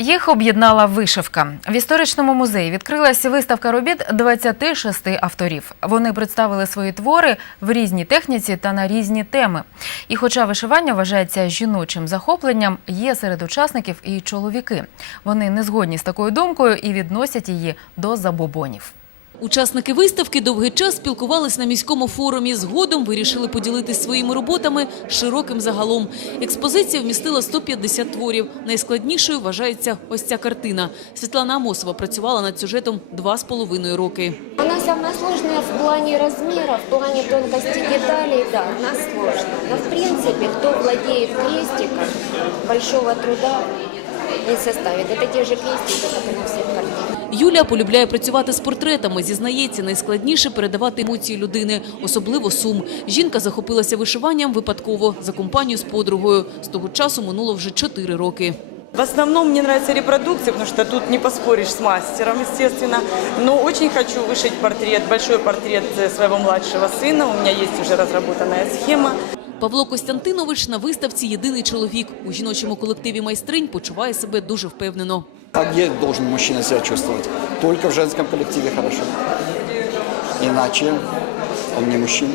Їх об'єднала вишивка. В історичному музеї відкрилася виставка робіт 26 авторів. Вони представили свої твори в різній техніці та на різні теми. І хоча вишивання вважається жіночим захопленням, є серед учасників і чоловіки. Вони не згодні з такою думкою і відносять її до забобонів. Учасники виставки довгий час спілкувались на міському форумі. Згодом вирішили поділитись своїми роботами широким загалом. Експозиція вмістила 150 творів. Найскладнішою вважається ось ця картина. Світлана Амосова працювала над сюжетом два з половиною роки. Она самая сложная в плане размера, в плане тонкости деталей, да, она сложная. Но в принципе, кто владеет крестиком, большого труда не составит. Это те же крестики, как и на всех картинах. Юлія полюбляє працювати з портретами. Зізнається, найскладніше передавати емоції людини, особливо сум. Жінка захопилася вишиванням випадково за компанію з подругою. З того часу минуло вже чотири роки. В основном мне нравится репродукция, потому что тут не поспоришь с мастером, естественно. Но очень хочу вышить портрет, большой портрет э, своего младшего сына. У меня есть уже разработанная схема. Павло Костянтинович на виставці єдиний чоловік. У жіночому колективі майстринь почуває себе дуже впевнено. А где должен мужчина себя чувствовать? Только в женском коллективе хорошо. Иначе он не мужчина.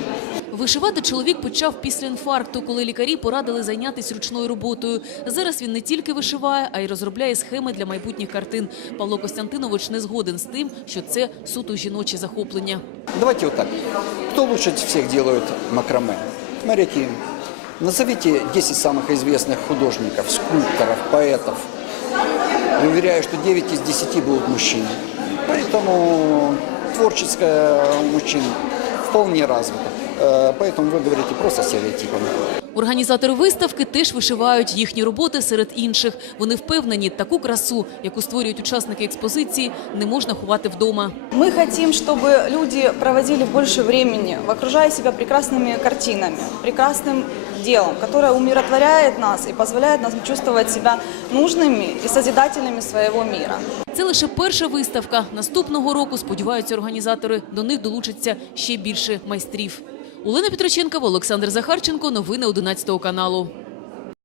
Вишивати чоловік почав після інфаркту, коли лікарі порадили зайнятися ручною роботою. Зараз він не тільки вишиває, а й розробляє схеми для майбутніх картин. Павло Костянтинович не згоден з тим, що це суто жіноче захоплення. Давайте вот так. Кто лучше всех делает макраме? Моряки. Назовите 10 самых известных художников, скульпторов, поэтов. И уверяю, что 9 из 10 будут мужчины. Поэтому творческое у мужчин вполне развито. Э, Поэтому вы говорите просто стереотипами. Організатори виставки теж вишивають їхні роботи серед інших. Вони впевнені, таку красу, яку створюють учасники експозиції, не можна ховати вдома. Мы хотим, чтобы люди проводили больше времени, окружая себя прекрасными картинами, прекрасным делом, которое умиротворяет нас и позволяет нам чувствовать себя нужными и созидательными своего мира. Це лише перша виставка. Наступного року, сподіваються організатори, до них долучиться ще більше майстрів. Олена Петроченкова, Олександр Захарченко. Новини 11 каналу.